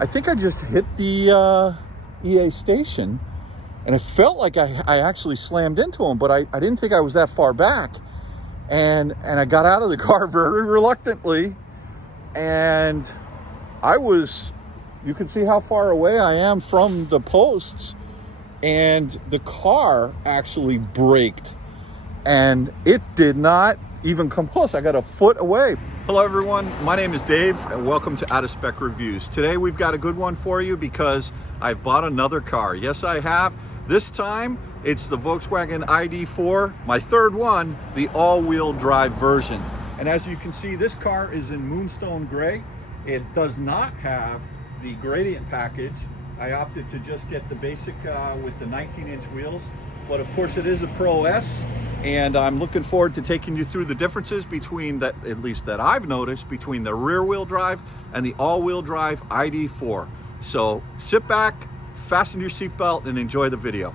I think I just hit the EA station, and it felt like I actually slammed into him, but I didn't think I was that far back. And I got out of the car very reluctantly, and you can see how far away I am from the posts, and the car actually braked, and it did not even come close. I got a foot away. Hello everyone, my name is Dave and welcome to Out of Spec Reviews. Today we've got a good one for you because I've bought another car. Yes, I have. This time it's the Volkswagen ID.4, my third one, the all-wheel drive version. And as you can see, this car is in Moonstone Gray. It does not have the gradient package. I opted to just get the basic with the 19-inch wheels, but of course it is a Pro S, and I'm looking forward to taking you through the differences between that, at least that I've noticed, between the rear-wheel drive and the all-wheel drive ID.4. So sit back, fasten your seatbelt, and enjoy the video.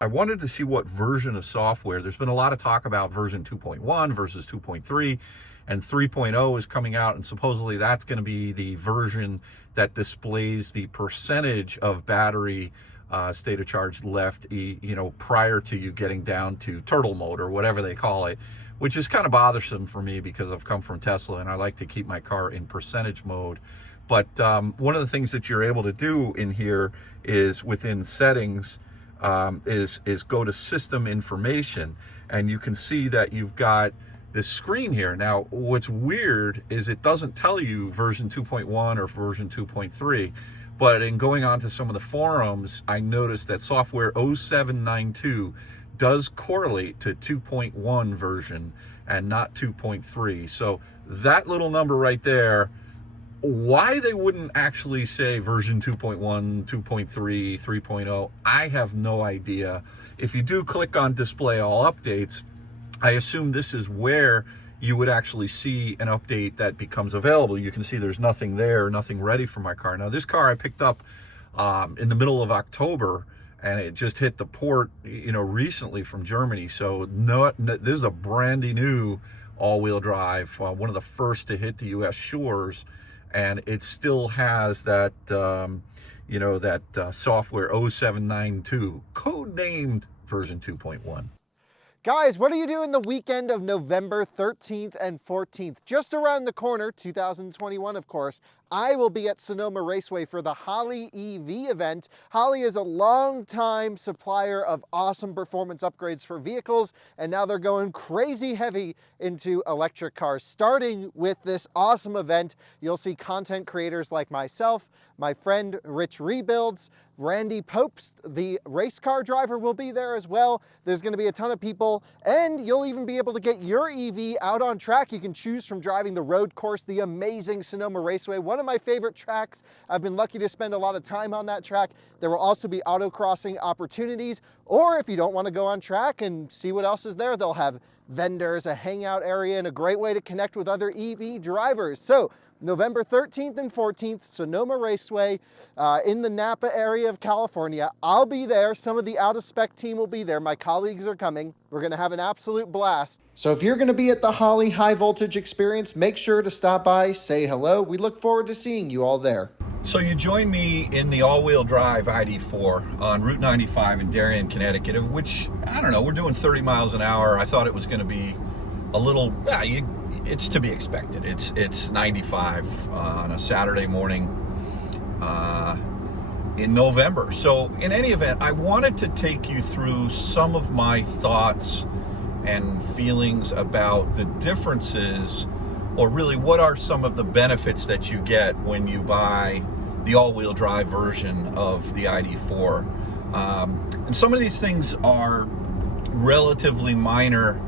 I wanted to see what version of software. There's been a lot of talk about version 2.1 versus 2.3, and 3.0 is coming out, and supposedly that's going to be the version that displays the percentage of battery state of charge left, prior to you getting down to turtle mode or whatever they call it, which is kind of bothersome for me because I've come from Tesla and I like to keep my car in percentage mode. But one of the things that you're able to do in here is within settings is go to system information, and you can see that you've got this screen here. Now, what's weird is it doesn't tell you version 2.1 or version 2.3, but in going on to some of the forums, I noticed that software 0792 does correlate to 2.1 version and not 2.3. So that little number right there, why they wouldn't actually say version 2.1, 2.3, 3.0, I have no idea. If you do click on display all updates, I assume this is where you would actually see an update that becomes available. You can see there's nothing there, nothing ready for my car. Now, this car I picked up in the middle of October, and it just hit the port, recently from Germany. So this is a brandy new all-wheel drive, one of the first to hit the U.S. shores, and it still has that, software 0792, codenamed version 2.1. Guys, what are you doing the weekend of November 13th and 14th? Just around the corner, 2021, of course, I will be at Sonoma Raceway for the Holley EV event. Holley is a long-time supplier of awesome performance upgrades for vehicles, and now they're going crazy heavy into electric cars. Starting with this awesome event, you'll see content creators like myself, my friend Rich Rebuilds, Randy Popes, the race car driver, will be there as well. There's going to be a ton of people, and you'll even be able to get your EV out on track. You can choose from driving the road course, the amazing Sonoma Raceway, one of my favorite tracks. I've been lucky to spend a lot of time on that track. There will also be autocrossing opportunities, or if you don't want to go on track and see what else is there, they'll have vendors, a hangout area, and a great way to connect with other EV drivers. So November 13th and 14th, Sonoma Raceway in the Napa area of California. I'll be there. Some of the Out of Spec team will be there. My colleagues are coming. We're going to have an absolute blast. So if you're going to be at the Holley High Voltage Experience, make sure to stop by, say hello. We look forward to seeing you all there. So you join me in the all-wheel drive ID.4 on Route 95 in Darien, Connecticut, of which, I don't know, we're doing 30 miles an hour. I thought it was going to be a little, it's to be expected. It's 95 on a Saturday morning in November. So in any event, I wanted to take you through some of my thoughts and feelings about the differences, or really what are some of the benefits that you get when you buy the all-wheel drive version of the ID.4. And some of these things are relatively minor,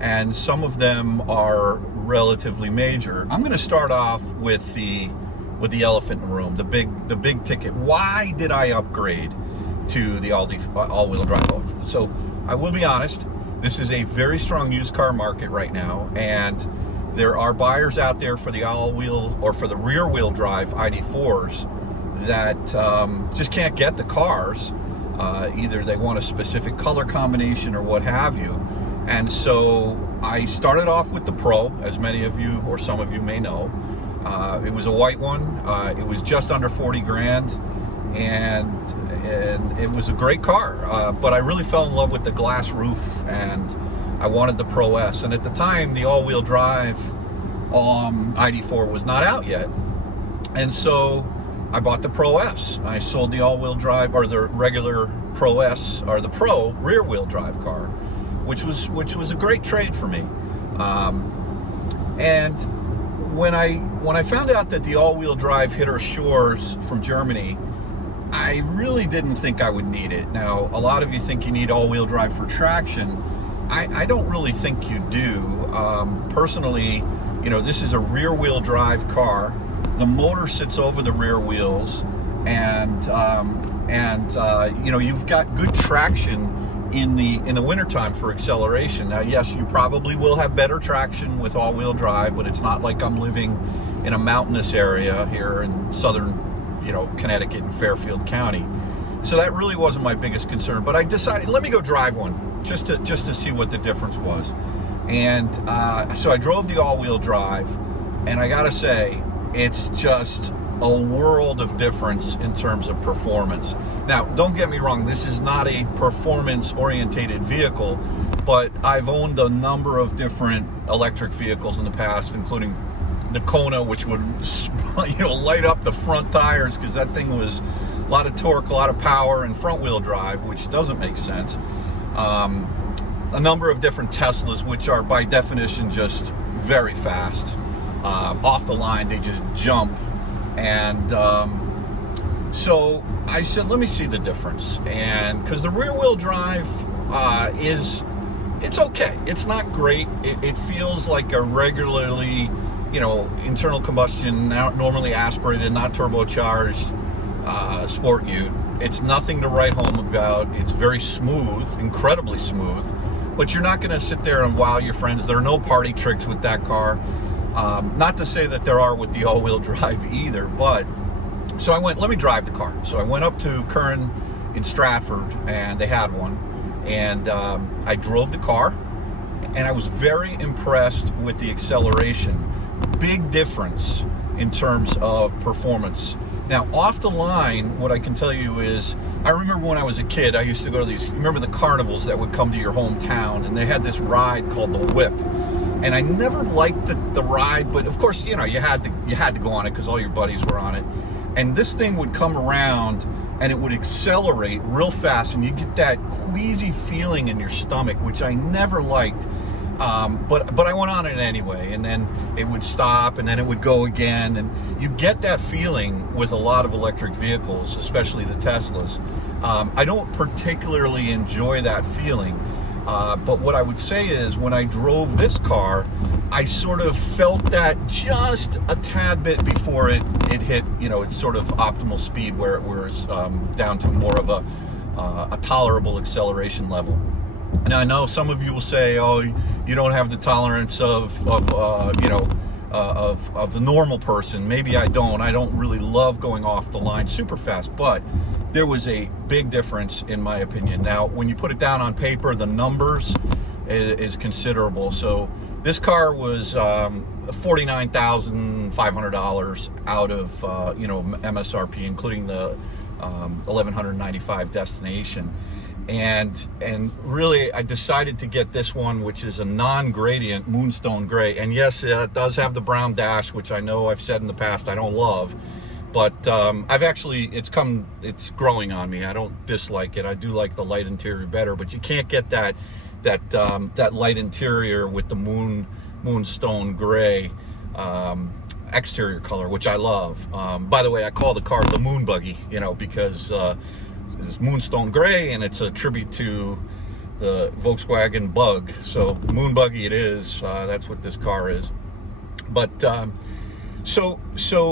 and some of them are relatively major. I'm going to start off with the elephant in the room, the big ticket. Why did I upgrade to the all-wheel drive? So I will be honest, this is a very strong used car market right now, and there are buyers out there for the all-wheel or for the rear-wheel drive ID.4s that just can't get the cars. Either they want a specific color combination or what have you. And so I started off with the Pro, as many of you or some of you may know. It was a white one. It was just under 40 grand, and it was a great car. But I really fell in love with the glass roof, and I wanted the Pro S. And at the time, the all-wheel drive ID.4 was not out yet, and so I bought the Pro S. I sold the all-wheel drive, or the regular Pro S, or the Pro rear-wheel drive car, which was a great trade for me. And when I found out that the all-wheel drive hit our shores from Germany, I really didn't think I would need it. Now, a lot of you think you need all-wheel drive for traction. I don't really think you do. Personally, you know, this is a rear-wheel drive car. The motor sits over the rear wheels, and you know, you've got good traction in the wintertime for acceleration. Now, yes, you probably will have better traction with all-wheel drive, but it's not like I'm living in a mountainous area here in southern, you know, Connecticut and Fairfield County. So that really wasn't my biggest concern. But I decided, let me go drive one just to see what the difference was. And so I drove the all-wheel drive, and I gotta say, it's just a world of difference in terms of performance. Now, don't get me wrong, this is not a performance-orientated vehicle, but I've owned a number of different electric vehicles in the past, including the Kona, which would, you know, light up the front tires, because that thing was a lot of torque, a lot of power, and front-wheel drive, which doesn't make sense. A number of different Teslas, which are by definition just very fast. Off the line, they just jump. And so I said, let me see the difference. And because the rear wheel drive it's okay. It's not great. It feels like a regularly, you know, internal combustion, normally aspirated, not turbocharged sport ute. It's nothing to write home about. It's very smooth, incredibly smooth. But you're not going to sit there and wow your friends. There are no party tricks with that car. Not to say that there are with the all-wheel drive either, but so I went, let me drive the car. So I went up to Curran in Stratford, and they had one, and I drove the car, and I was very impressed with the acceleration. Big difference in terms of performance. Now, off the line, what I can tell you is, I remember when I was a kid, I used to go to these, remember the carnivals that would come to your hometown, and they had this ride called the Whip. And I never liked the ride, but of course, you know, you had to go on it because all your buddies were on it. And this thing would come around, and it would accelerate real fast, and you get that queasy feeling in your stomach, which I never liked. But I went on it anyway, and then it would stop, and then it would go again, and you get that feeling with a lot of electric vehicles, especially the Teslas. I don't particularly enjoy that feeling. But what I would say is, when I drove this car, I sort of felt that just a tad bit before it hit, you know, its sort of optimal speed, where it was down to more of a tolerable acceleration level. And I know some of you will say, oh, you don't have the tolerance of the normal person. Maybe I don't. I don't really love going off the line super fast, but there was a big difference in my opinion. Now, when you put it down on paper, the numbers is considerable. So this car was $49,500 out of MSRP, including the $1,195 destination. And really, I decided to get this one, which is a non-gradient Moonstone Gray. And yes, it does have the brown dash, which I know I've said in the past I don't love. But it's growing on me. I don't dislike it. I do like the light interior better, but you can't get that light interior with the Moonstone Gray exterior color, which I love. By the way, I call the car the Moon Buggy, you know, because it's Moonstone Gray, and it's a tribute to the Volkswagen Bug. So Moon Buggy it is. That's what this car is. But so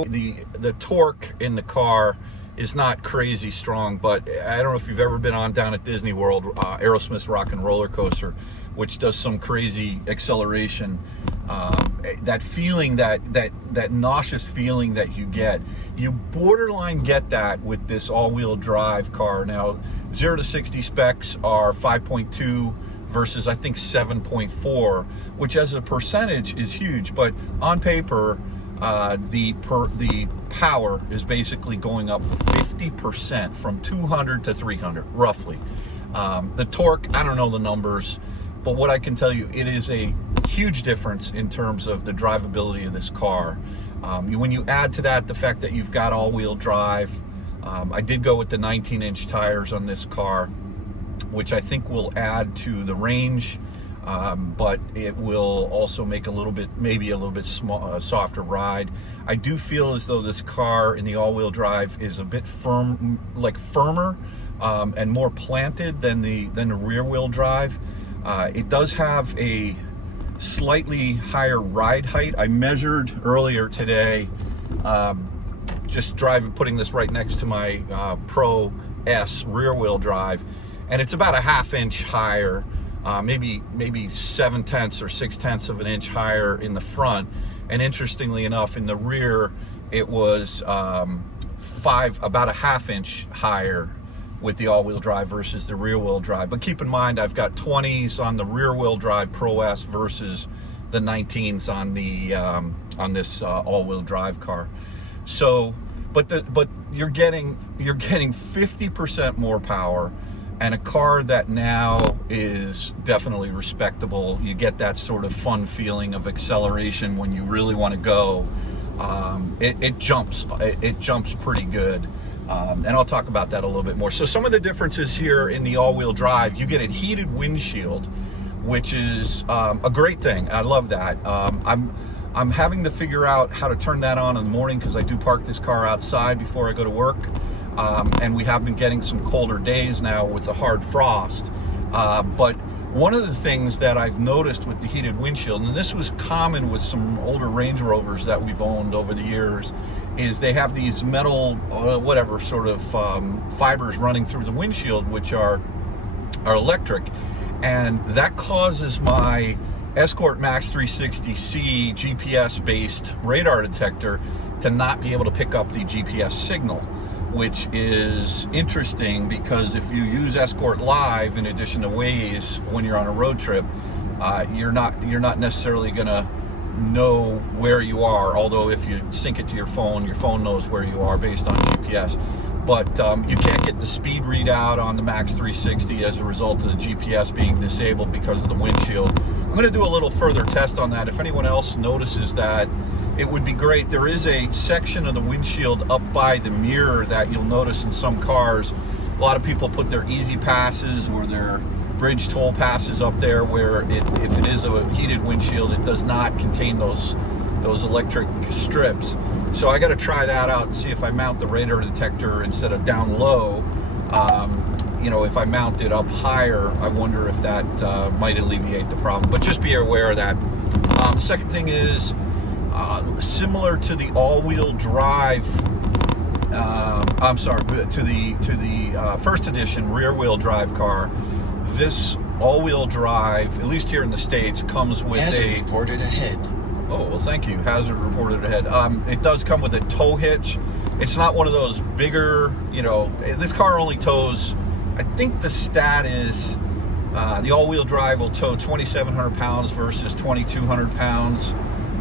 the torque in the car is not crazy strong, but I don't know if you've ever been down at Disney World, Aerosmith's Rock and Roller Coaster, which does some crazy acceleration. That feeling, that nauseous feeling that you get, you borderline get that with this all-wheel drive car. Now, 0 to 60 specs are 5.2 versus I think 7.4, which as a percentage is huge, but on paper, the power is basically going up 50% from 200 to 300, roughly. The torque, I don't know the numbers, but what I can tell you, it is a huge difference in terms of the drivability of this car. When you add to that the fact that you've got all-wheel drive, I did go with the 19-inch tires on this car, which I think will add to the range, but it will also make maybe a little bit softer ride. I do feel as though this car in the all-wheel drive is a bit firmer and more planted than the rear-wheel drive. It does have a slightly higher ride height. I measured earlier today, just putting this right next to my Pro S rear-wheel drive, and it's about a ½ inch higher, maybe 7/10 or 6/10 of an inch higher in the front. And interestingly enough, in the rear, it was about a ½ inch higher with the all-wheel drive versus the rear-wheel drive. But keep in mind, I've got 20s on the rear-wheel drive Pro S versus the 19s on the on this all-wheel drive car. So, but you're getting 50% more power, and a car that now is definitely respectable. You get that sort of fun feeling of acceleration when you really want to go. It jumps pretty good. And I'll talk about that a little bit more. So some of the differences here in the all-wheel drive, you get a heated windshield, which is a great thing. I love that. I'm having to figure out how to turn that on in the morning because I do park this car outside before I go to work. And we have been getting some colder days now with the hard frost. But one of the things that I've noticed with the heated windshield, and this was common with some older Range Rovers that we've owned over the years, is they have these metal, whatever sort of fibers running through the windshield, which are electric. And that causes my Escort Max 360C GPS-based radar detector to not be able to pick up the GPS signal, which is interesting because if you use Escort Live in addition to Waze when you're on a road trip, you're not necessarily gonna know where you are, although if you sync it to your phone knows where you are based on GPS. But you can't get the speed readout on the Max 360 as a result of the GPS being disabled because of the windshield. I'm going to do a little further test on that. If anyone else notices that, it would be great. There is a section of the windshield up by the mirror that you'll notice in some cars. A lot of people put their easy passes or their bridge toll passes up there where if it is a heated windshield, it does not contain those electric strips. So I got to try that out and see if I mount the radar detector instead of down low. If I mount it up higher, I wonder if that might alleviate the problem. But just be aware of that. The second thing is similar to the all-wheel drive. To the first edition rear-wheel drive car. This all-wheel drive, at least here in the States, comes with Hazard reported ahead. Oh, well, thank you. Hazard reported ahead. It does come with a tow hitch. It's not one of those bigger, this car only tows, I think the stat is the all-wheel drive will tow 2,700 pounds versus 2,200 pounds.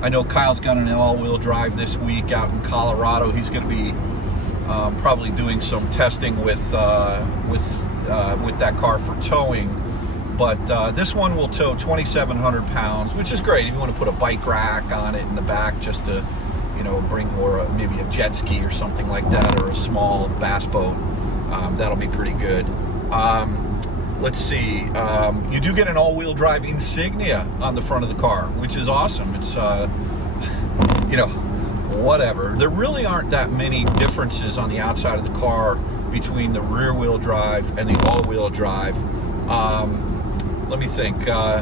I know Kyle's got an all-wheel drive this week out in Colorado. He's going to be probably doing some testing with that car for towing. But this one will tow 2,700 pounds, which is great if you want to put a bike rack on it in the back just to, bring more, maybe a jet ski or something like that, or a small bass boat. That'll be pretty good. Let's see. You do get an all-wheel drive insignia on the front of the car, which is awesome. It's, whatever. There really aren't that many differences on the outside of the car between the rear-wheel drive and the all-wheel drive. Let me think. I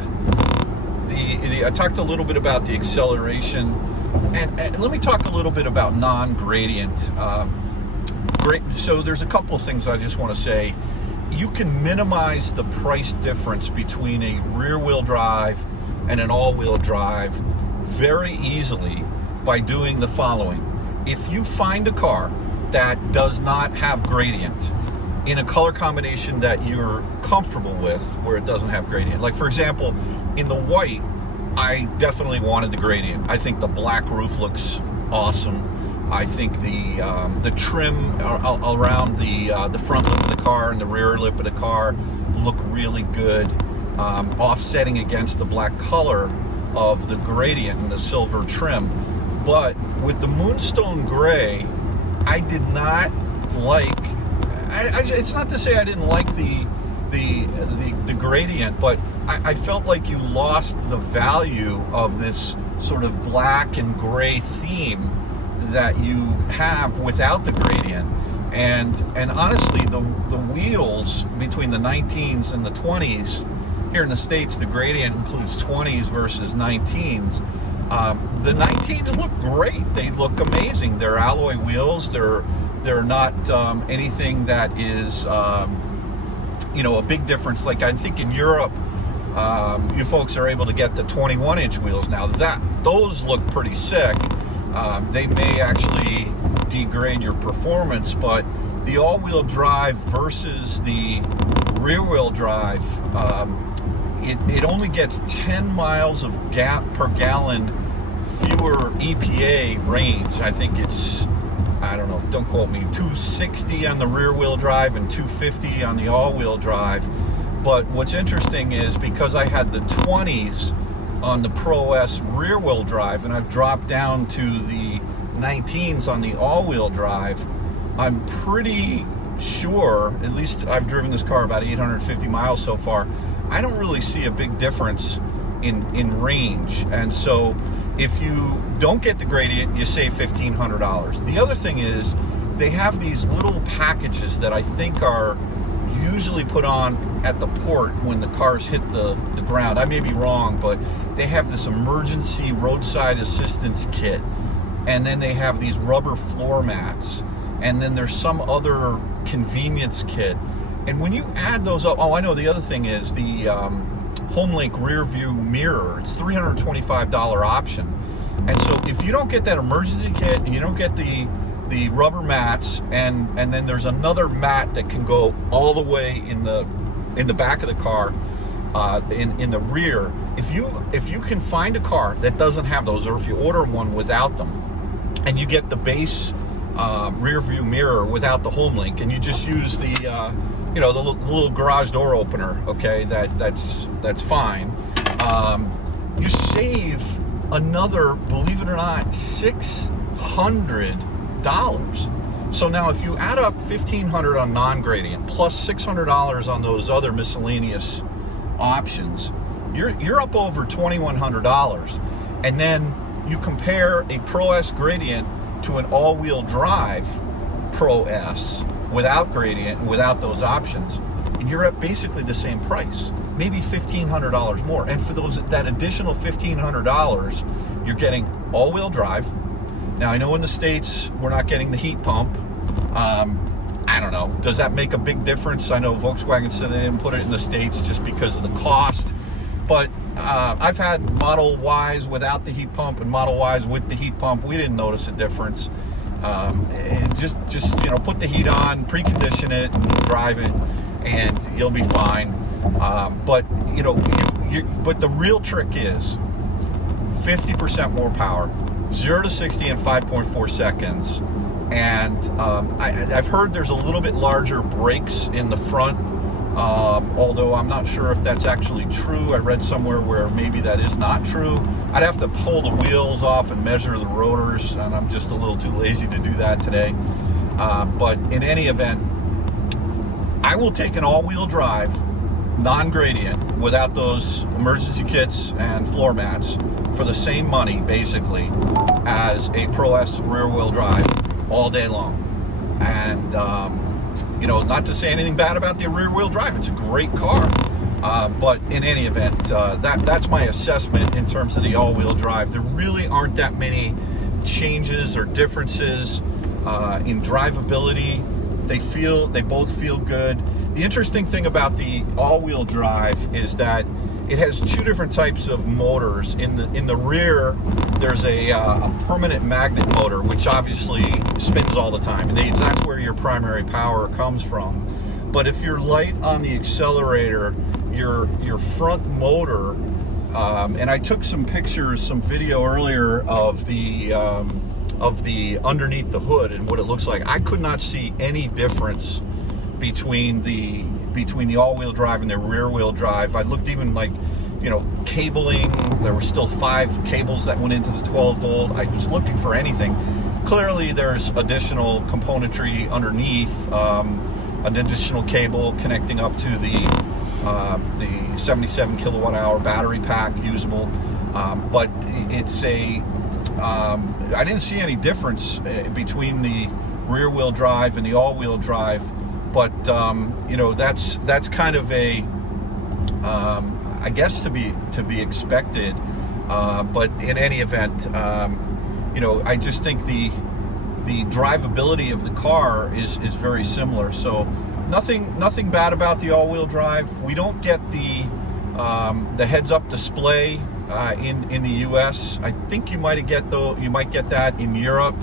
talked a little bit about the acceleration, and let me talk a little bit about non-gradient. So there's a couple of things I just want to say. You can minimize the price difference between a rear-wheel drive and an all-wheel drive very easily by doing the following. If you find a car that does not have gradient in a color combination that you're comfortable with, where it doesn't have gradient. Like, for example, in the white, I definitely wanted the gradient. I think the black roof looks awesome. I think the trim around the front lip of the car and the rear lip of the car look really good, offsetting against the black color of the gradient and the silver trim. But with the Moonstone Gray, I did not like. It's not to say I didn't like the gradient, but I felt like you lost the value of this sort of black and gray theme that you have without the gradient. And honestly, the wheels between the 19s and the 20s here in the States, the gradient includes 20s versus 19s. The 19s look great. They look amazing. They're alloy wheels. They're not anything that is a big difference. Like I think in Europe, you folks are able to get the 21-inch wheels now. Those look pretty sick. They may actually degrade your performance, but the all-wheel drive versus the rear-wheel drive, it only gets 10 miles of per gallon fewer EPA range. I think it's, I don't know, don't quote me, 260 on the rear-wheel drive and 250 on the all-wheel drive. But what's interesting is because I had the 20s on the Pro S rear-wheel drive and I've dropped down to the 19s on the all-wheel drive, I'm pretty sure, at least I've driven this car about 850 miles so far, I don't really see a big difference in range. And so if you don't get the gradient, you save $1,500. The other thing is they have these little packages that I think are usually put on at the port when the cars hit the ground. I may be wrong, but they have this emergency roadside assistance kit, and then they have these rubber floor mats, and then there's some other convenience kit. And when you add those up, oh, I know the other thing is the HomeLink rear view mirror. It's $325 option. And so if you don't get that emergency kit and you don't get the rubber mats, and then there's another mat that can go all the way in the back of the car, in the rear. If you can find a car that doesn't have those, or if you order one without them, and you get the base rear view mirror without the HomeLink, and you just use the little garage door opener, okay, that's fine. You save another, believe it or not, $600. So now if you add up $1,500 on non-gradient plus $600 on those other miscellaneous options, you're up over $2,100. And then you compare a Pro S gradient to an all-wheel drive Pro S without gradient and without those options, and you're at basically the same price, maybe $1,500 more. And for that additional $1,500, you're getting all-wheel drive. Now, I know in the States, we're not getting the heat pump. I don't know. Does that make a big difference? I know Volkswagen said they didn't put it in the States just because of the cost. But I've had Model Ys without the heat pump and Model Ys with the heat pump. We didn't notice a difference. Just put the heat on, precondition it, and drive it, and you'll be fine. But the real trick is 50% more power, 0 to 60 in 5.4 seconds. And I've heard there's a little bit larger brakes in the front, although I'm not sure if that's actually true. I read somewhere where maybe that is not true. I'd have to pull the wheels off and measure the rotors, and I'm just a little too lazy to do that today. But in any event, I will take an all-wheel drive, non-gradient, without those emergency kits and floor mats for the same money, basically, as a Pro S rear-wheel drive all day long. And, not to say anything bad about the rear-wheel drive. It's a great car. But in any event, that's my assessment in terms of the all-wheel drive. There really aren't that many changes or differences in drivability. They both feel good. The interesting thing about the all-wheel drive is that it has two different types of motors. In the rear, there's a permanent magnet motor, which obviously spins all the time, and that's where your primary power comes from. But if you're light on the accelerator, your front motor, and I took some pictures, some video earlier of the the underneath the hood and what it looks like, I could not see any difference between the all-wheel drive and the rear-wheel drive. I looked even like, you know, cabling. There were still 5 cables that went into the 12 volt. I was looking for anything. Clearly there's additional componentry underneath, an additional cable connecting up to the 77 kilowatt hour battery pack usable, but it's I didn't see any difference between the rear wheel drive and the all-wheel drive, but you know, that's kind of a I guess to be expected, but in any event, you know, I just think the drivability of the car is very similar. So nothing bad about the all-wheel drive. We don't get the heads-up display in the US. I think you might get that in Europe.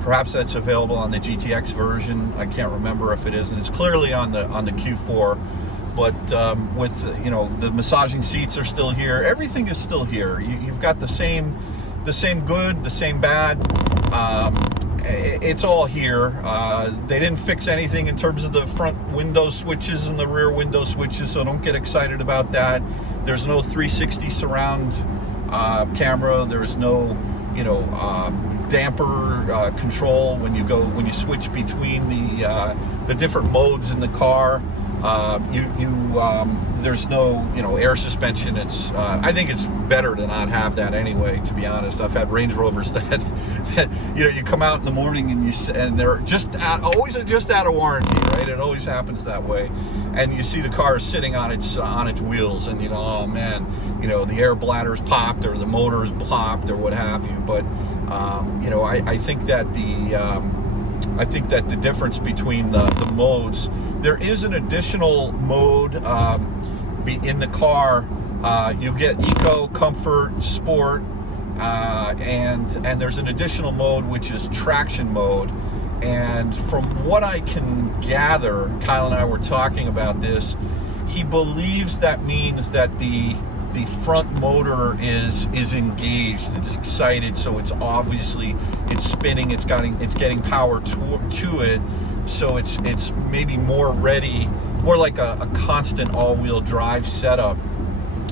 Perhaps that's available on the GTX version. I can't remember if it is, and it's clearly on the Q4. But with, you know, the massaging seats are still here. Everything is still here. You've got the same good, the same bad. It's all here. They didn't fix anything in terms of the front window switches and the rear window switches, so don't get excited about that. There's no 360 surround camera. There's no, you know, damper control when you switch between the different modes in the car. There's no, you know, air suspension. It's I think it's better to not have that anyway, to be honest. I've had Range Rovers that you know, you come out in the morning and they're always just out of warranty, right? It always happens that way, and you see the car sitting on its wheels, and you go, oh man, you know, the air bladder's popped or the motor's popped or what have you. But you know, I think that the difference between the modes, there is an additional mode in the car. You get Eco, Comfort, Sport, and there's an additional mode which is Traction mode. And from what I can gather, Kyle and I were talking about this, he believes that means that the front motor is engaged, it's excited, so it's spinning, it's getting power to it, so it's maybe more ready, more like a constant all-wheel drive setup.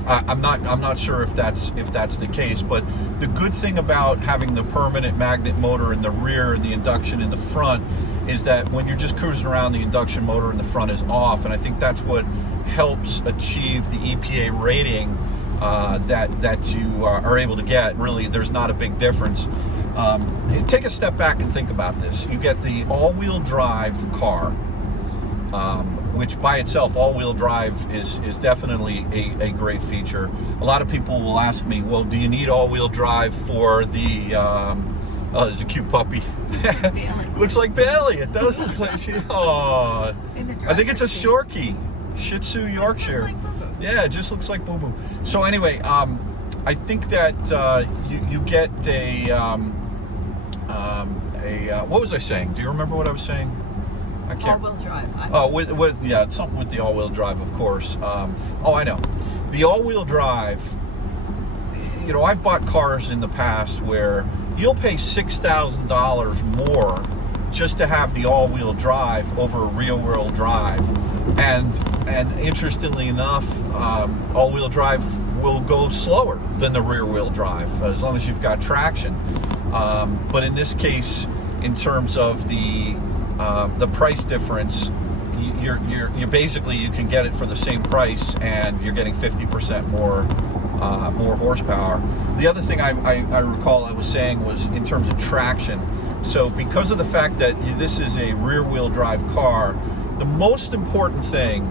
I'm not sure if that's the case, but the good thing about having the permanent magnet motor in the rear and the induction in the front is that when you're just cruising around, the induction motor in the front is off, and I think that's what helps achieve the EPA rating that you are able to get. Really, there's not a big difference. Take a step back and think about this. You get the all-wheel drive car, which by itself, all-wheel drive is definitely a great feature. A lot of people will ask me, well, do you need all-wheel drive for the oh, there's a cute puppy. Looks like Bailey. It does look like she. Oh, I think it's a Yorkie, Shih Tzu Yorkshire. Yeah, it just looks like Boo Boo. So anyway, I think that you get what was I saying? Do you remember what I was saying? I can't. All-wheel drive. Oh, yeah, it's something with the all-wheel drive, of course. Oh, I know. The all-wheel drive. You know, I've bought cars in the past where you'll pay $6,000 more just to have the all-wheel drive over a rear-wheel drive, and interestingly enough, all-wheel drive will go slower than the rear-wheel drive as long as you've got traction. But in this case, in terms of the price difference, you're basically, you can get it for the same price, and you're getting 50% more horsepower. The other thing I recall I was saying was in terms of traction. So because of the fact that this is a rear-wheel drive car, the most important thing,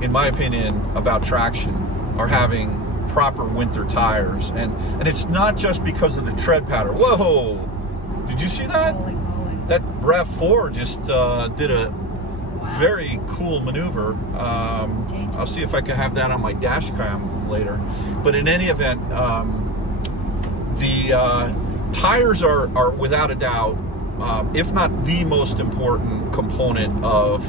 in my opinion, about traction are having proper winter tires. And it's not just because of the tread pattern. Whoa! Did you see that? Holy. That RAV4 just did a very cool maneuver. I'll see if I can have that on my dash cam later. But in any event, the tires are without a doubt, if not the most important component of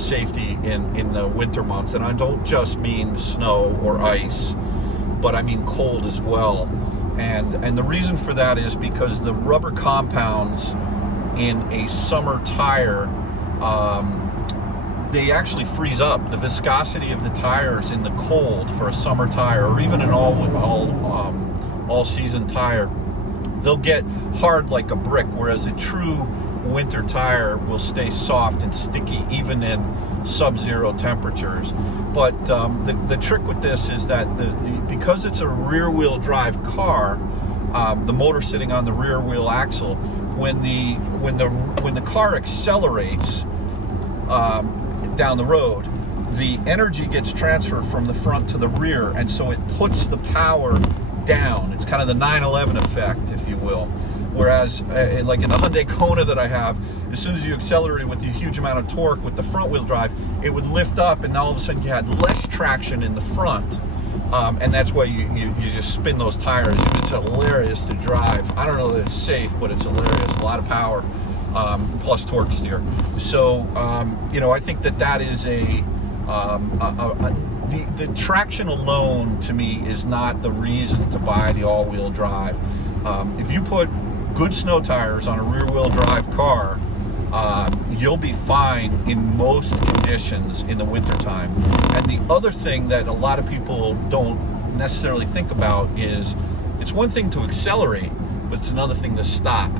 safety in the winter months. And I don't just mean snow or ice, but I mean cold as well. And the reason for that is because the rubber compounds in a summer tire, they actually freeze up. The viscosity of the tires in the cold for a summer tire, or even an all season tire, they'll get hard like a brick, whereas a true winter tire will stay soft and sticky even in sub-zero temperatures. But the trick with this is that because it's a rear-wheel drive car, the motor sitting on the rear wheel axle, when the car accelerates down the road, the energy gets transferred from the front to the rear, and so it puts the power down. It's kind of the 9/11 effect, if you will. Whereas like in the Hyundai Kona that I have, as soon as you accelerate with a huge amount of torque with the front wheel drive, it would lift up, and all of a sudden you had less traction in the front. And that's why you just spin those tires. It's hilarious to drive. I don't know that it's safe, but it's hilarious. A lot of power, plus torque steer. So, I think that is the traction alone, to me, is not the reason to buy the all-wheel drive. If you put good snow tires on a rear-wheel drive car, you'll be fine in most conditions in the wintertime. And the other thing that a lot of people don't necessarily think about is it's one thing to accelerate, but it's another thing to stop.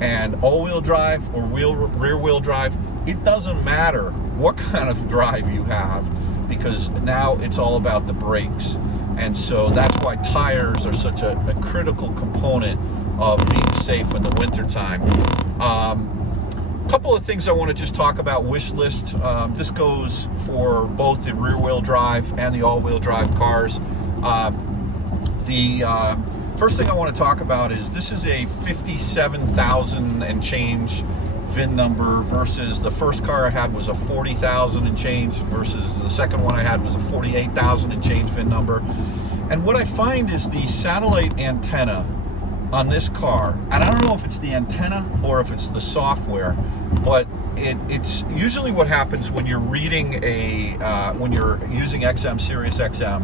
And all-wheel drive or rear-wheel drive, it doesn't matter what kind of drive you have, because now it's all about the brakes. And so that's why tires are such a critical component of being safe in the wintertime. Couple of things I want to just talk about. Wishlist. This goes for both the rear-wheel drive and the all-wheel drive cars. The first thing I want to talk about is this is a 57,000 and change VIN number versus the first car I had was a 40,000 and change versus the second one I had was a 48,000 and change VIN number. And what I find is the satellite antenna on this car, and I don't know if it's the antenna or if it's the software, but it's usually what happens when you're reading when you're using XM, Sirius XM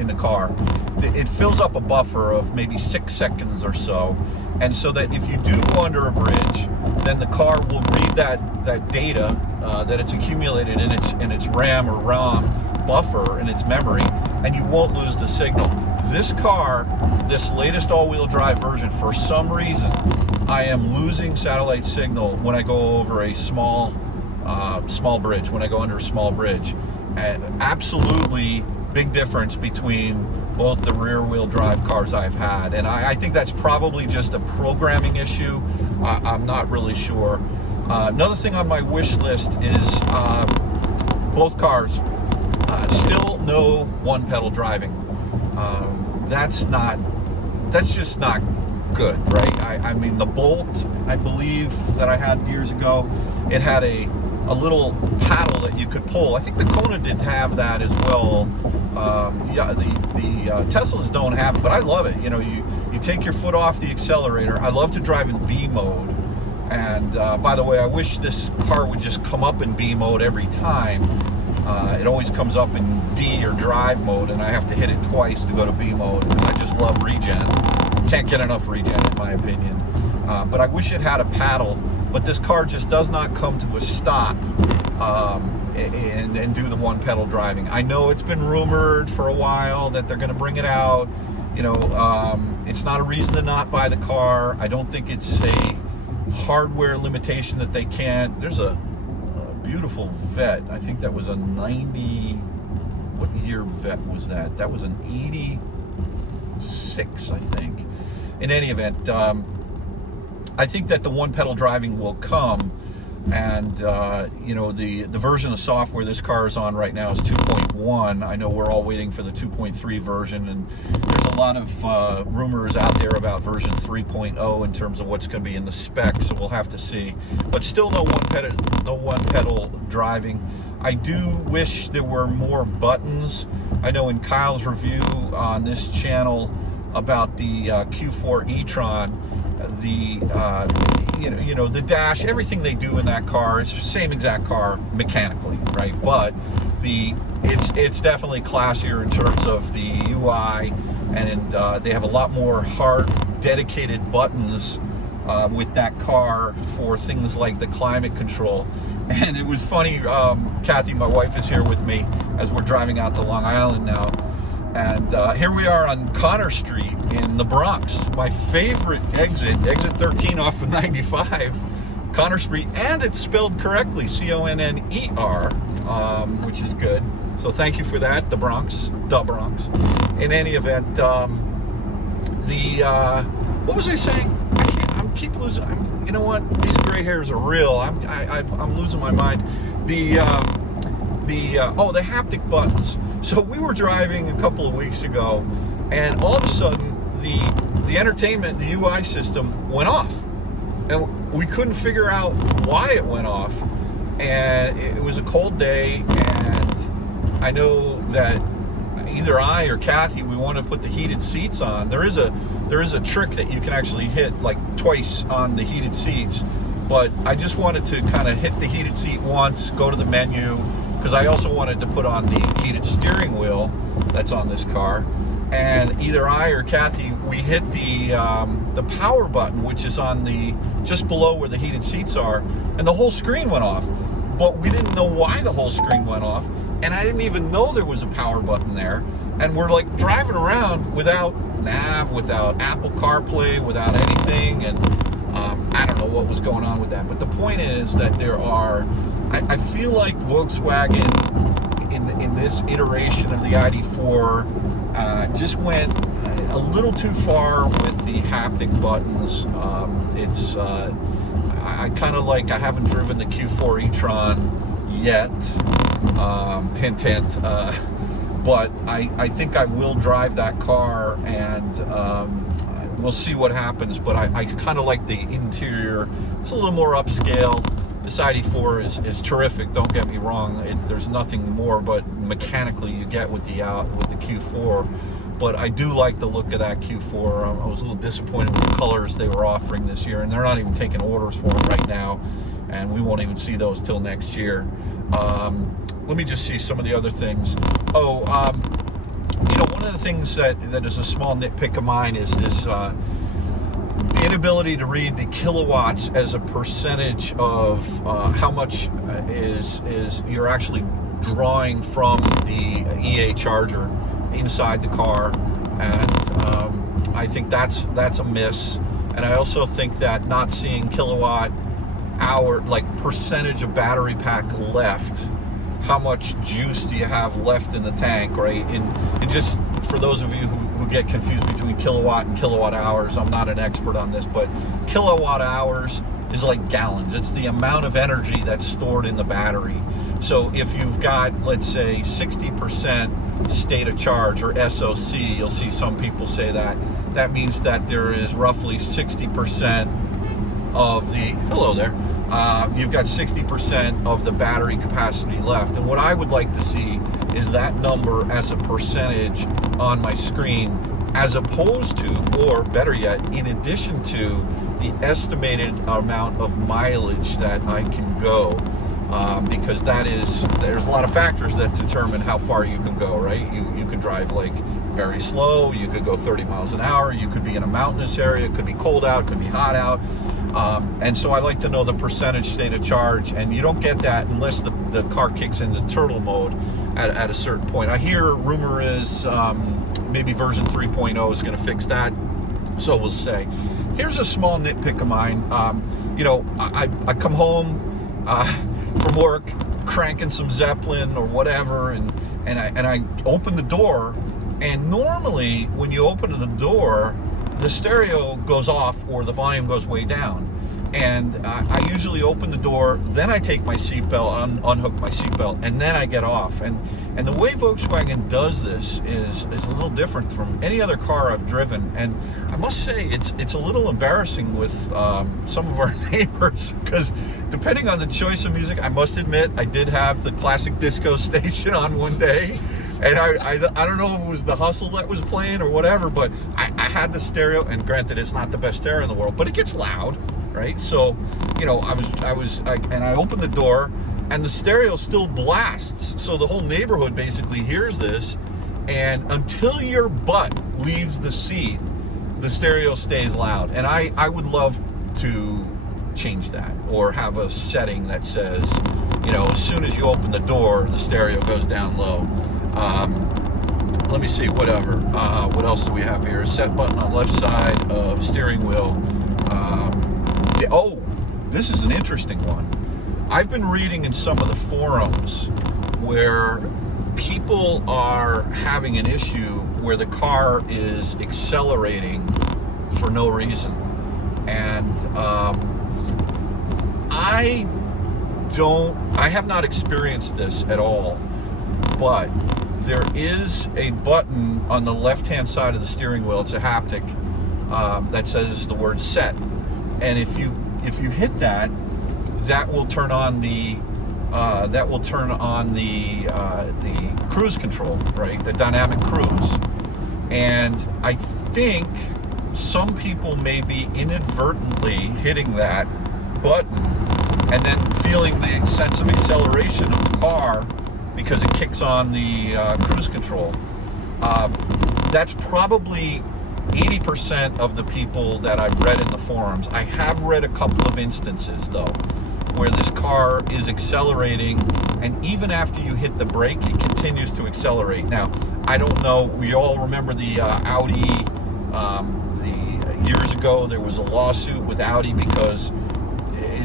in the car. It fills up a buffer of maybe 6 seconds or so, and so that if you do go under a bridge, then the car will read that data that it's accumulated in its RAM or ROM buffer in its memory, and you won't lose the signal. This car, this latest all-wheel drive version, for some reason, I am losing satellite signal when I go over a small bridge, when I go under a small bridge. And absolutely big difference between both the rear-wheel drive cars I've had. And I think that's probably just a programming issue. I'm not really sure. Another thing on my wish list is both cars, still no one-pedal driving. That's just not good, right? I mean, the Bolt, I believe, that I had years ago, it had a little paddle that you could pull. I think the Kona did have that as well. Yeah, the Teslas don't have it, but I love it. You take your foot off the accelerator. I love to drive in B mode. And by the way, I wish this car would just come up in B mode every time. It always comes up in D or drive mode, and I have to hit it twice to go to B mode, because I just love regen. Can't get enough regen, in my opinion. But I wish it had a paddle, but this car just does not come to a stop and do the one pedal driving. I know it's been rumored for a while that they're going to bring it out. It's not a reason to not buy the car. I don't think it's a hardware limitation that they can't. There's a beautiful Vet. I think that was a 90, what year Vet was that? That was an 86, I think. In any event, I think that the one pedal driving will come, and the version of software this car is on right now is 2.1. I know we're all waiting for the 2.3 version, and there's a lot of rumors out there about version 3.0 in terms of what's going to be in the specs, so we'll have to see. But still no one pedal driving. I do wish there were more buttons. I know in Kyle's review on this channel about the Q4 e-tron, the dash, everything they do in that car, it's the same exact car mechanically, right? But it's definitely classier in terms of the UI. and they have a lot more hard, dedicated buttons with that car for things like the climate control. And it was funny, Kathy, my wife, is here with me as we're driving out to Long Island now. And here we are on Connor Street in the Bronx. My favorite exit 13 off of 95, Connor Street, and it's spelled correctly, C-O-N-N-E-R, which is good. So thank you for that, the Bronx. In any event, what was I saying? I keep losing. You know what? These gray hairs are real. I'm losing my mind. The haptic buttons. So we were driving a couple of weeks ago, and all of a sudden the entertainment, the UI system went off, and we couldn't figure out why it went off. And it was a cold day, and I know that either I or Kathy, we want to put the heated seats on. There is a trick that you can actually hit like twice on the heated seats, but I just wanted to kind of hit the heated seat once, go to the menu, because I also wanted to put on the heated steering wheel that's on this car. And either I or Kathy, we hit the power button, which is on the just below where the heated seats are, and the whole screen went off. But we didn't know why the whole screen went off, and I didn't even know there was a power button there. And we're like driving around without nav, without Apple CarPlay, without anything, and I don't know what was going on with that. But the point is that there are, I feel like Volkswagen in this iteration of the ID.4 just went a little too far with the haptic buttons. I kind of like, I haven't driven the Q4 e-tron yet, hint hint, but I think I will drive that car, and we'll see what happens. But I kind of like the interior. It's a little more upscale. This ID.4 is terrific, don't get me wrong. There's nothing more but mechanically you get with the Q4. But I do like the look of that Q4. I was a little disappointed with the colors they were offering this year, and they're not even taking orders for them right now, and we won't even see those till next year. Let me just see some of the other things. One of the things that is a small nitpick of mine is this the inability to read the kilowatts as a percentage of how much is you're actually drawing from the EA charger inside the car, and I think that's a miss. And I also think that not seeing kilowatt hour, like percentage of battery pack left, how much juice do you have left in the tank, right? And just for those of you who get confused between kilowatt and kilowatt hours, I'm not an expert on this, but kilowatt hours is like gallons. It's the amount of energy that's stored in the battery. So if you've got, let's say, 60% state of charge, or SOC, you'll see some people say that. That means that there is roughly 60% of the, hello there, you've got 60% of the battery capacity left. And what I would like to see is that number as a percentage on my screen, as opposed to, or better yet, in addition to the estimated amount of mileage that I can go. Because there's a lot of factors that determine how far you can go, right? You can drive like very slow, you could go 30 miles an hour, you could be in a mountainous area, it could be cold out, it could be hot out. And so I like to know the percentage state of charge, and you don't get that unless the car kicks into turtle mode at a certain point. I hear rumor is maybe version 3.0 is going to fix that, so we'll say. Here's a small nitpick of mine. I come home from work, cranking some Zeppelin or whatever, and I open the door, and normally when you open the door, the stereo goes off or the volume goes way down. And I usually open the door, then I take my seatbelt, unhook my seatbelt, and then I get off. And the way Volkswagen does this is a little different from any other car I've driven. And I must say, it's a little embarrassing with some of our neighbors, because depending on the choice of music, I must admit, I did have the classic disco station on one day. And I don't know if it was the Hustle that was playing or whatever, but I had the stereo, and granted, it's not the best stereo in the world, but it gets loud. Right, so I opened the door, and the stereo still blasts, so the whole neighborhood basically hears this, and until your butt leaves the seat, the stereo stays loud. And I would love to change that, or have a setting that says, you know, as soon as you open the door, the stereo goes down low. Let me see, whatever. What else do we have here? Set button on left side of steering wheel. Oh, this is an interesting one. I've been reading in some of the forums where people are having an issue where the car is accelerating for no reason. And I have not experienced this at all, but there is a button on the left-hand side of the steering wheel. It's a haptic that says the word set, and if you hit that, that will turn on the cruise control, right? The dynamic cruise. And I think some people may be inadvertently hitting that button and then feeling the sense of acceleration of the car because it kicks on the cruise control. That's probably 80% of the people that I've read in the forums. I have read a couple of instances, though, where this car is accelerating, and even after you hit the brake, it continues to accelerate. Now, I don't know, we all remember the Audi, years ago, there was a lawsuit with Audi because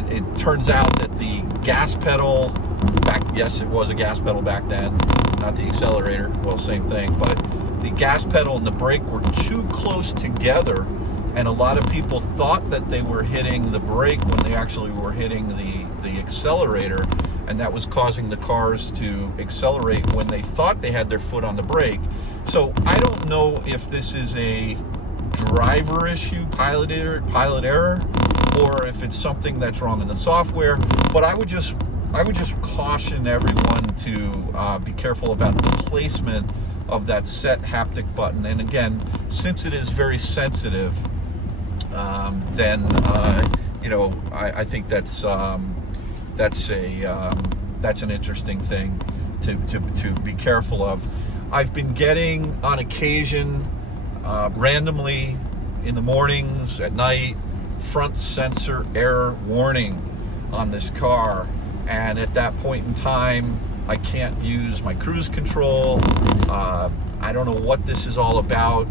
it turns out that the gas pedal, yes, it was a gas pedal back then, not the accelerator, well, same thing, but the gas pedal and the brake were too close together, and a lot of people thought that they were hitting the brake when they actually were hitting the accelerator, and that was causing the cars to accelerate when they thought they had their foot on the brake. So I don't know if this is a driver issue, pilot error, or if it's something that's wrong in the software. But I would just caution everyone to be careful about the placement of that set haptic button. And again, since it is very sensitive, then you know, I think that's an interesting thing to be careful of. I've been getting on occasion, randomly in the mornings, at night, front sensor error warning on this car, and at that point in time I can't use my cruise control. I don't know what this is all about.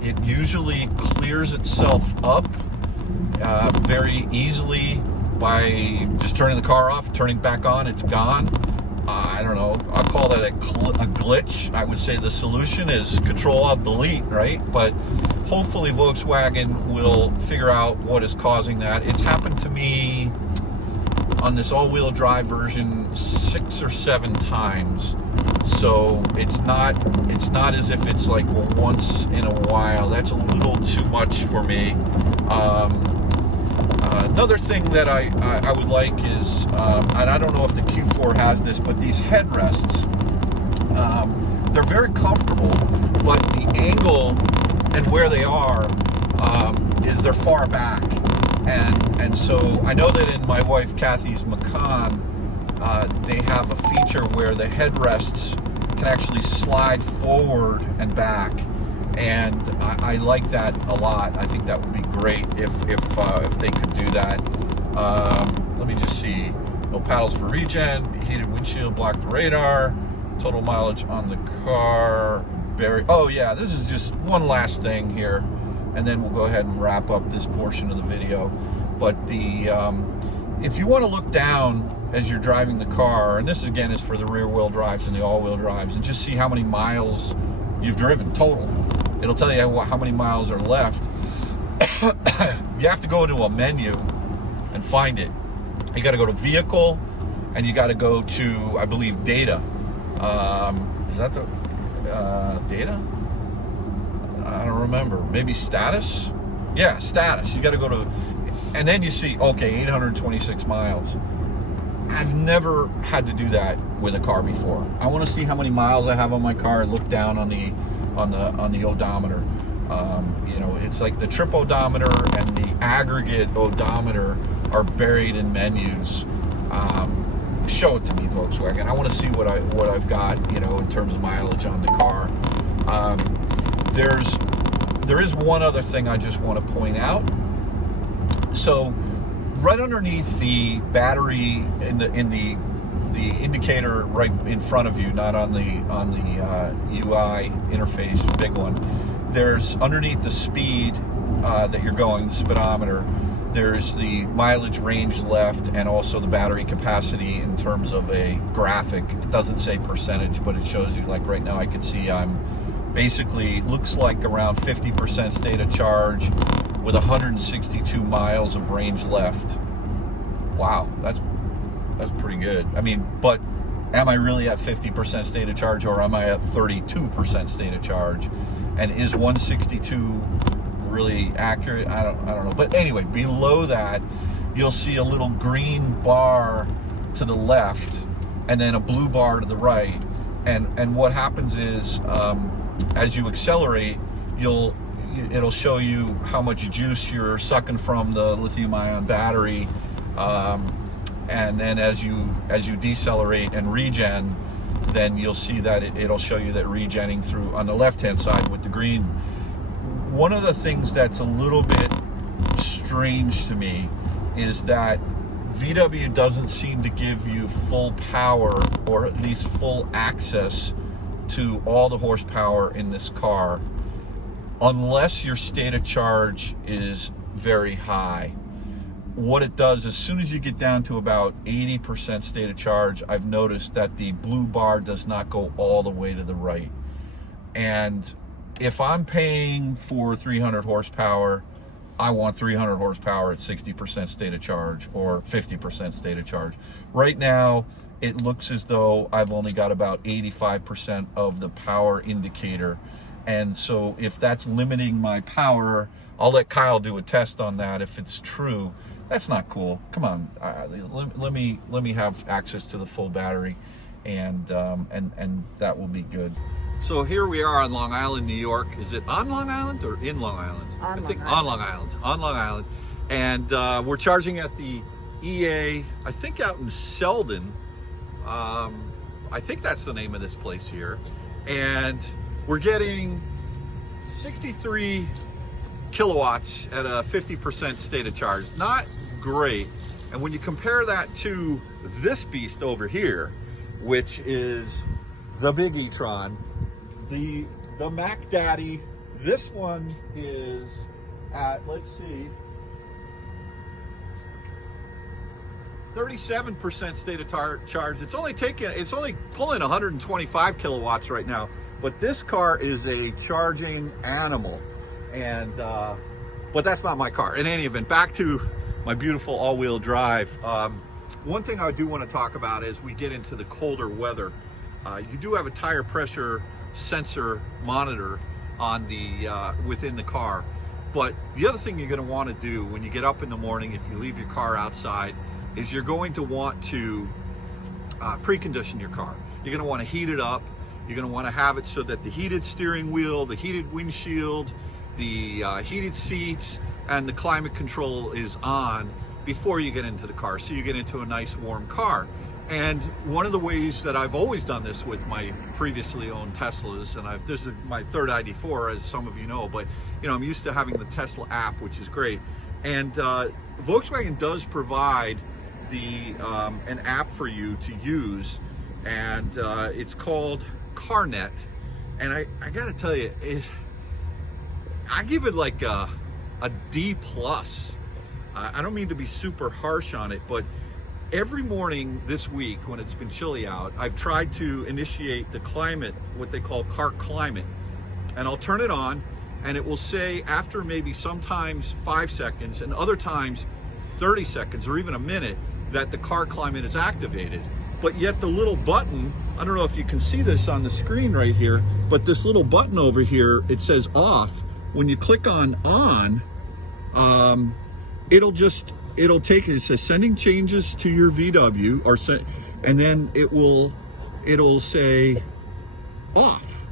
It usually clears itself up very easily by just turning the car off, turning back on, it's gone. I don't know, I'll call that a glitch. I would say the solution is Control-Alt-Delete, right? But hopefully Volkswagen will figure out what is causing that. It's happened to me on this all-wheel drive version 6 or 7 times. So it's not as if it's like once in a while. That's a little too much for me. Another thing that I would like is, and I don't know if the Q4 has this, but these headrests, they're very comfortable, but the angle and where they are is they're far back. And so I know that in my wife Kathy's Macan, they have a feature where the headrests can actually slide forward and back, and I like that a lot. I think that would be great if they could do that. Let me just see. No paddles for regen, heated windshield, blocked radar, total mileage on the car. Oh yeah, this is just one last thing here, and then we'll go ahead and wrap up this portion of the video. But if you want to look down as you're driving the car, and this again is for the rear wheel drives and the all-wheel drives, and just see how many miles you've driven total. It'll tell you how many miles are left. You have to go to a menu and find it. You got to go to vehicle, and you got to go to, I believe, data. Is that the data? I don't remember. Maybe status? Yeah, status. You got to go to, and then you see, okay, 826 miles. I've never had to do that with a car before. I want to see how many miles I have on my car and look down on the odometer. You know, it's like the trip odometer and the aggregate odometer are buried in menus. show it to me, Volkswagen. I want to see what I've got, you know, in terms of mileage on the car. There is one other thing I just want to point out. So right underneath the battery in the indicator right in front of you, not on the UI interface, the big one, there's underneath the speed that you're going, the speedometer, there's the mileage range left and also the battery capacity in terms of a graphic. It doesn't say percentage, but it shows you, like right now I can see I'm basically, looks like around 50% state of charge with 162 miles of range left. Wow, that's pretty good. I mean, but am I really at 50% state of charge, or am I at 32% state of charge? And is 162 really accurate? I don't know. But anyway, below that, you'll see a little green bar to the left and then a blue bar to the right. And what happens is, as you accelerate, it'll show you how much juice you're sucking from the lithium-ion battery, and then as you decelerate and regen, then you'll see that it'll show you that regenning through on the left-hand side with the green. One of the things that's a little bit strange to me is that VW doesn't seem to give you full power, or at least full access to all the horsepower in this car, unless your state of charge is very high. What it does, as soon as you get down to about 80% state of charge, I've noticed that the blue bar does not go all the way to the right. And if I'm paying for 300 horsepower, I want 300 horsepower at 60% state of charge or 50% state of charge. Right now, it looks as though I've only got about 85% of the power indicator. And so if that's limiting my power, I'll let Kyle do a test on that. If it's true, that's not cool. Come on, let me have access to the full battery, and that will be good. So here we are on Long Island, New York. Is it on Long Island or in Long Island? I think on Long Island. On Long Island. And we're charging at the EA, I think out in Selden. I think that's the name of this place here. And we're getting 63 kilowatts at a 50% state of charge. Not great. And when you compare that to this beast over here, which is the big e-tron, the Mac Daddy, this one is at, let's see, 37% state of charge. It's only pulling 125 kilowatts right now, but this car is a charging animal. And but that's not my car. In any event, back to my beautiful all-wheel drive. One thing I do want to talk about as we get into the colder weather, you do have a tire pressure sensor monitor on the within the car. But the other thing you're going to want to do when you get up in the morning, if you leave your car outside, is you're going to want to precondition your car. You're going to want to heat it up. You're going to want to have it so that the heated steering wheel, the heated windshield, the heated seats, and the climate control is on before you get into the car, so you get into a nice warm car. And one of the ways that I've always done this with my previously owned Teslas, and this is my third ID.4, as some of you know, but you know, I'm used to having the Tesla app, which is great. And Volkswagen does provide an app for you to use, and it's called CarNet. And I gotta tell you, I give it like a D+. I don't mean to be super harsh on it, but every morning this week when it's been chilly out, I've tried to initiate the climate, what they call car climate, and I'll turn it on and it will say after maybe sometimes 5 seconds and other times 30 seconds or even a minute that the car climate is activated. But yet the little button, I don't know if you can see this on the screen right here, but this little button over here, it says off. When you click on it'll take it. It says sending changes to your VW, and then it'll say off,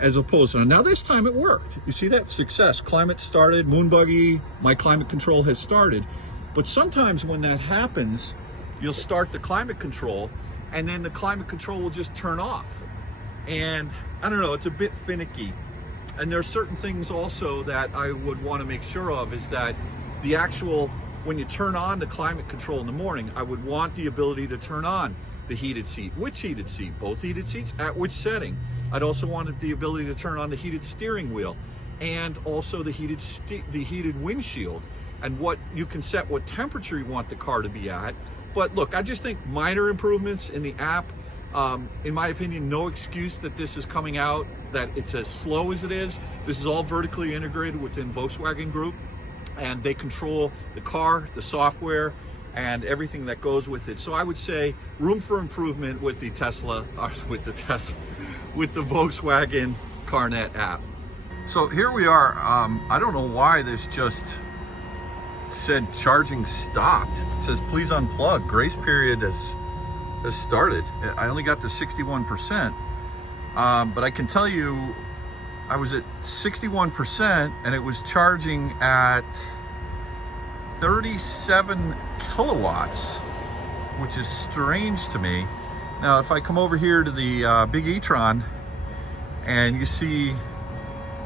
as opposed to now. This time it worked. You see that? Success. Climate started. Moon buggy. My climate control has started. But sometimes when that happens, you'll start the climate control, and then the climate control will just turn off. And I don't know, it's a bit finicky. And there are certain things also that I would want to make sure of, is that the actual, when you turn on the climate control in the morning, I would want the ability to turn on the heated seat. Which heated seat? Both heated seats? At which setting? I'd also wanted the ability to turn on the heated steering wheel, and also the heated windshield, and what you can set what temperature you want the car to be at. But look, I just think minor improvements in the app. In my opinion, no excuse that this is coming out, that it's as slow as it is. This is all vertically integrated within Volkswagen Group, and they control the car, the software, and everything that goes with it. So I would say room for improvement with the with the Volkswagen CarNet app. So here we are. I don't know why this just said charging stopped. It says please unplug. Grace period has started. I only got to 61%, but I can tell you I was at 61% and it was charging at 37 kilowatts, which is strange to me. Now if I come over here to the big e-tron, and you see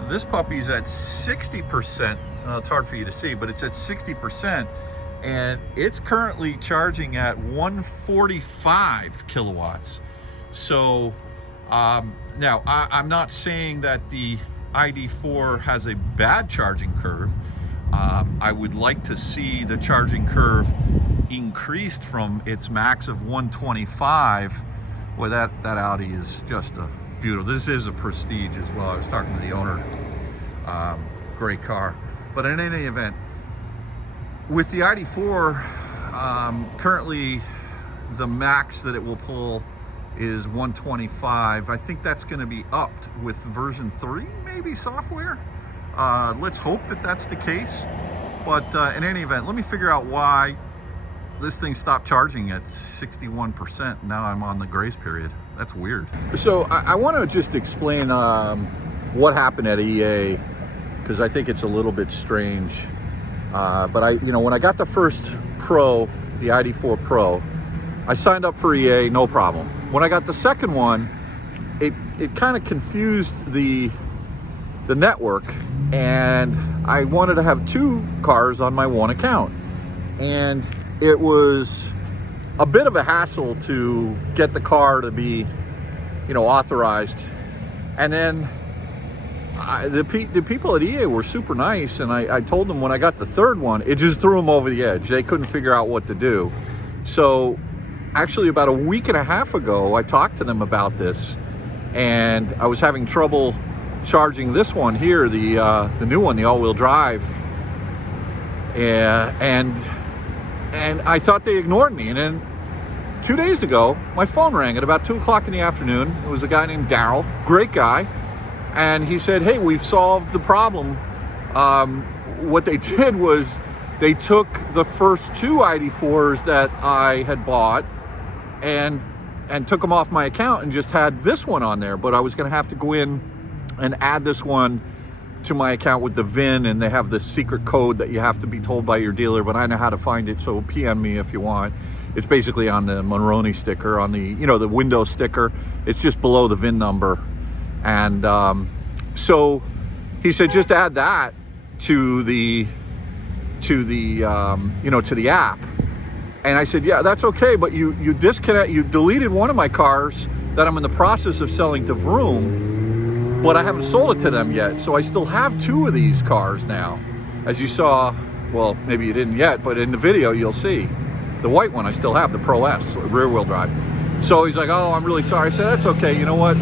this puppy's at 60%. It's hard for you to see, but it's at 60%, and it's currently charging at 145 kilowatts. So now I'm not saying that the ID.4 has a bad charging curve. I would like to see the charging curve increased from its max of 125. Well, that Audi is just a beautiful. This is a Prestige as well. I was talking to the owner. Great car. But in any event, with the ID.4, currently the max that it will pull is 125. I think that's going to be upped with version 3, maybe, software. Let's hope that that's the case. But in any event, let me figure out why this thing stopped charging at 61%. Now I'm on the grace period. That's weird. So I want to just explain what happened at EA, because I think it's a little bit strange. But when I got the first Pro, the ID.4 Pro, I signed up for EA, no problem. When I got the second one, it kind of confused the network, and I wanted to have 2 cars on my one account. And it was a bit of a hassle to get the car to be, authorized. And then the people at EA were super nice, and I told them when I got the third one, it just threw them over the edge. They couldn't figure out what to do. So actually about a week and a half ago, I talked to them about this, and I was having trouble charging this one here, the new one, the all-wheel drive. And I thought they ignored me. And then 2 days ago, my phone rang at about 2 o'clock in the afternoon. It was a guy named Daryl, great guy. And he said, hey, we've solved the problem. What they did was they took the first 2 ID.4s that I had bought and took them off my account and just had this one on there. But I was going to have to go in and add this one to my account with the VIN, and they have this secret code that you have to be told by your dealer, but I know how to find it, so PM me if you want. It's basically on the Monroney sticker, on the the window sticker. It's just below the VIN number. And so he said just add that to the app. And I said, yeah, that's okay, but you deleted one of my cars that I'm in the process of selling to Vroom, but I haven't sold it to them yet. So I still have 2 of these cars now. As you saw, well, maybe you didn't yet, but in the video you'll see. The white one I still have, the Pro S, rear wheel drive. So he's like, oh, I'm really sorry. I said, that's okay, you know what?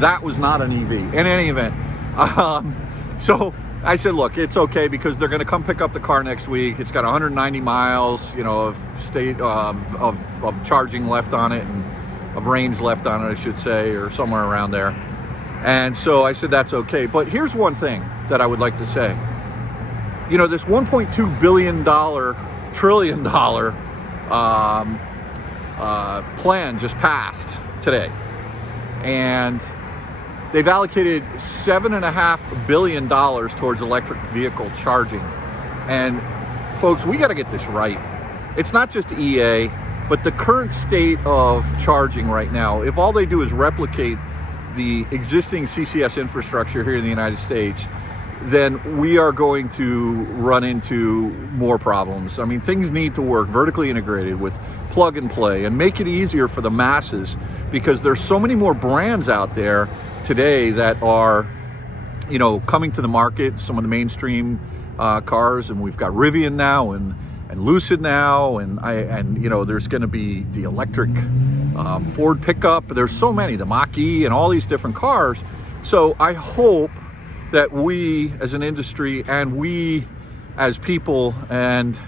That was not an EV, in any event. So I said, look, it's okay, because they're gonna come pick up the car next week. It's got 190 miles, of state of charging left on it, and of range left on it, I should say, or somewhere around there. And so I said, that's okay. But here's one thing that I would like to say. This $1.2 billion, trillion dollar plan just passed today. And they've allocated $7.5 billion towards electric vehicle charging. And folks, we got to get this right. It's not just EA, but the current state of charging right now, if all they do is replicate the existing CCS infrastructure here in the United States, then we are going to run into more problems. I mean, things need to work vertically integrated with plug and play and make it easier for the masses, because there's so many more brands out there today that are, you know, coming to the market, some of the mainstream cars, and we've got Rivian now and Lucid now, and you know, there's going to be the electric Ford pickup. There's so many, the Mach-E and all these different cars. So I hope that we as an industry and we as people and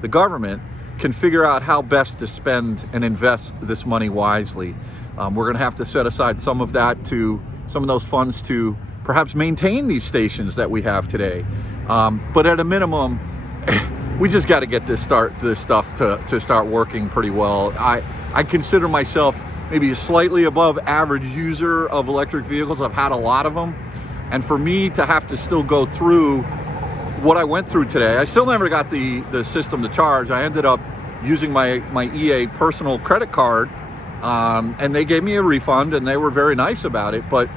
the government can figure out how best to spend and invest this money wisely. We're going to have to set aside some of those funds to perhaps maintain these stations that we have today. But at a minimum, we just got to get this stuff to start working pretty well. I consider myself maybe a slightly above average user of electric vehicles. I've had a lot of them. And for me to have to still go through what I went through today, I still never got the system to charge. I ended up using my EA personal credit card, and they gave me a refund, and they were very nice about it. But,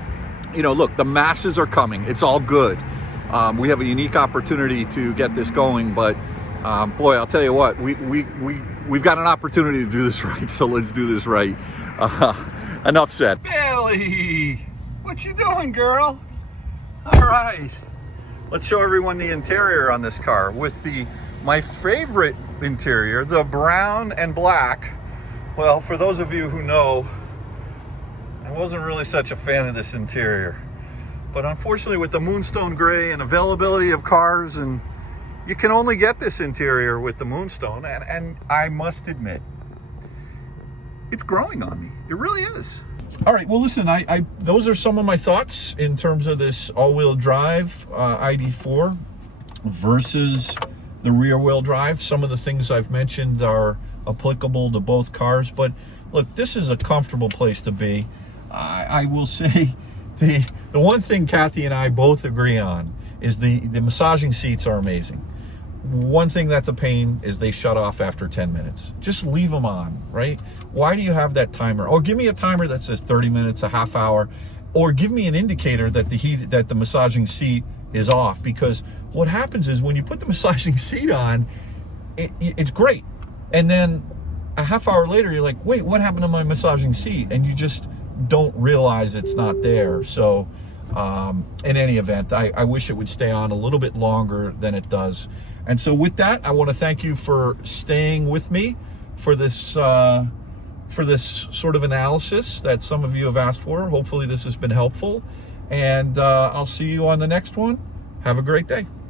you know, look, the masses are coming. It's all good. We have a unique opportunity to get this going, but boy, I'll tell you what, we've got an opportunity to do this right, so let's do this right. Enough said. Bailey, what you doing, girl? All right, let's show everyone the interior on this car with my favorite interior, the brown and black. Well, for those of you who know, I wasn't really such a fan of this interior, but unfortunately with the Moonstone Gray and availability of cars, and you can only get this interior with the Moonstone, and I must admit, it's growing on me. It really is. All right, well, listen, those are some of my thoughts in terms of this all-wheel drive ID.4 versus the rear-wheel drive. Some of the things I've mentioned are applicable to both cars, but look, this is a comfortable place to be. I will say the one thing Kathy and I both agree on is the massaging seats are amazing. One thing that's a pain is they shut off after 10 minutes. Just leave them on, right? Why do you have that timer? Or give me a timer that says 30 minutes, a half hour, or give me an indicator that the massaging seat is off. Because what happens is when you put the massaging seat on, it's great. And then a half hour later, you're like, wait, what happened to my massaging seat? And you just don't realize it's not there. So in any event, I wish it would stay on a little bit longer than it does. And so with that, I want to thank you for staying with me for this sort of analysis that some of you have asked for. Hopefully this has been helpful, and I'll see you on the next one. Have a great day.